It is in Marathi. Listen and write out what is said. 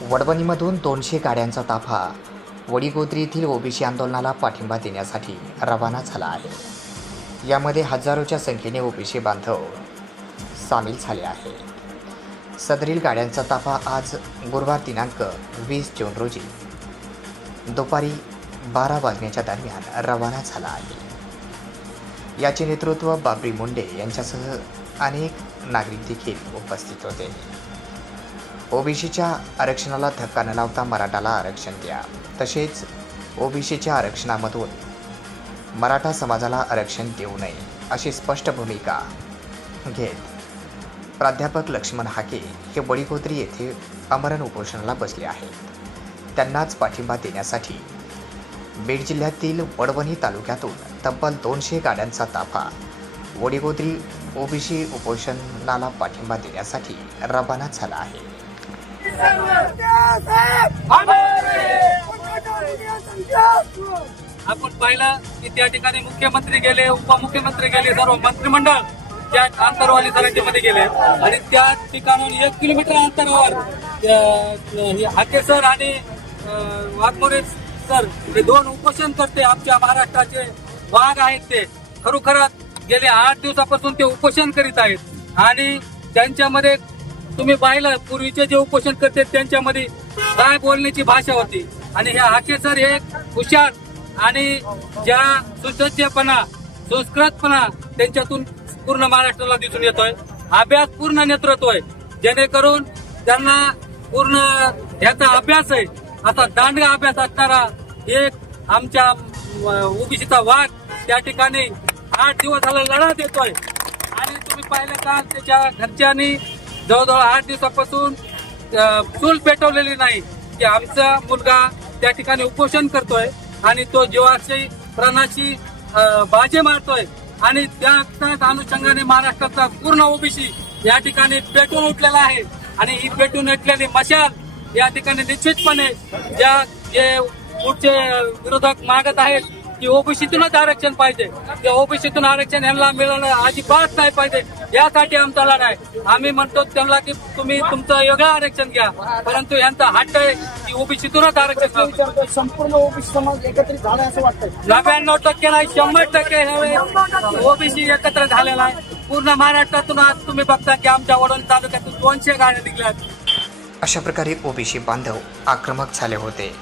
वडवणीमधून दोनशे गाड्यांचा ताफा. वडीगोद्री येथील ओबीसी आंदोलनाला पाठिंबा देण्यासाठी रवाना झाला आहे. यामध्ये हजारोच्या संख्येने ओबीसी बांधव सामील झाले आहेत. सदरील गाड्यांचा ताफा आज गुरुवार दिनांक वीस जून रोजी. दुपारी बारा वाजण्याच्या दरम्यान रवाना झाला आहे. याचे नेतृत्व बाबरी मुंडे यांच्यासह अनेक नागरिक देखील उपस्थित होते. ओबीसीच्या आरक्षणाला धक्का न लावता मराठाला आरक्षण द्या. तसेच ओबीसीच्या आरक्षणामधून मराठा समाजाला आरक्षण देऊ नये अशी स्पष्ट भूमिका घेत प्राध्यापक लक्ष्मण हाके हे बडीगोत्री येथे अमरण उपोषणाला बसले आहेत. त्यांनाच पाठिंबा देण्यासाठी बीड जिल्ह्यातील वडवणी तालुक्यातून तब्बल दोनशे गाड्यांचा ताफा वडीगोद्री ओबीसी उपोषणाला पाठिंबा देण्यासाठी रवाना झाला आहे. आपण पाहिलं की त्या ठिकाणी मुख्यमंत्री गेले उपमुख्यमंत्री गेले सर्व मंत्रिमंडळ त्या आंतरवाली समितीमध्ये गेले. आणि त्या ठिकाणून एक किलोमीटर अंतरावर हे हाके सर आणि वाघमोरे सर हे दोन उपोषण करते आमच्या महाराष्ट्राचे. वाघ आहेत ते. खरोखरच गेले आठ दिवसापासून ते उपोषण करीत आहेत. आणि त्यांच्यामध्ये तुम्ही पाहिलं पूर्वीचे जे उपोषण करते त्यांच्यामध्ये काय बोलण्याची भाषा होती. आणि हे हाके सर हे हुशार आणि ज्या सुसज्जपणा संस्कृतपणा त्यांच्यातून पूर्ण महाराष्ट्राला दिसून येतोय. अभ्यास पूर्ण नेतृत्व आहे. जेणेकरून त्यांना पूर्ण याचा अभ्यास आहे. आता दांडगा अभ्यास असणारा एक आमच्या ओबीसीचा वाघ त्या ठिकाणी आठ दिवस झाला लढा देतोय. आणि तुम्ही पाहिलं का त्याच्या घरच्यांनी जवळजवळ आठ दिवसापासून चूल पेटवलेली नाही. की आमचा मुलगा त्या ठिकाणी उपोषण करतोय आणि तो जीवाशी प्राणाशी बाजे मारतोय. आणि त्या त्याच अनुषंगाने महाराष्ट्राचा पूर्ण ओबीसी या ठिकाणी पेटून उठलेला आहे. आणि ही पेटून उठलेली मशाल या ठिकाणी निश्चितपणे ज्या जे पुढचे विरोधक मागत आहेत की ओबीसीतूनच आरक्षण पाहिजे. ते ओबीसीतून आरक्षण यांना मिळणं अजिबात नाही पाहिजे. यासाठी आमचा लढा आहे. आम्ही म्हणतो त्यांना की तुम्ही तुमचं वेगळं आरक्षण घ्या. परंतु यांचा हट्ट आहे की ओबीसीतूनच आरक्षण संपूर्ण ओबीसी समाज एकत्रित झाला असं वाटतंय. नव्याण्णव टक्के नाही शंभर टक्के ओबीसी एकत्र झालेला आहे. पूर्ण महाराष्ट्रातून आज तुम्ही बघता की आमच्या वडोली तालुक्यातून दोनशे गाड्या निघल्यात. अशा प्रकारे ओबीसी बांधव आक्रमक झाले होते.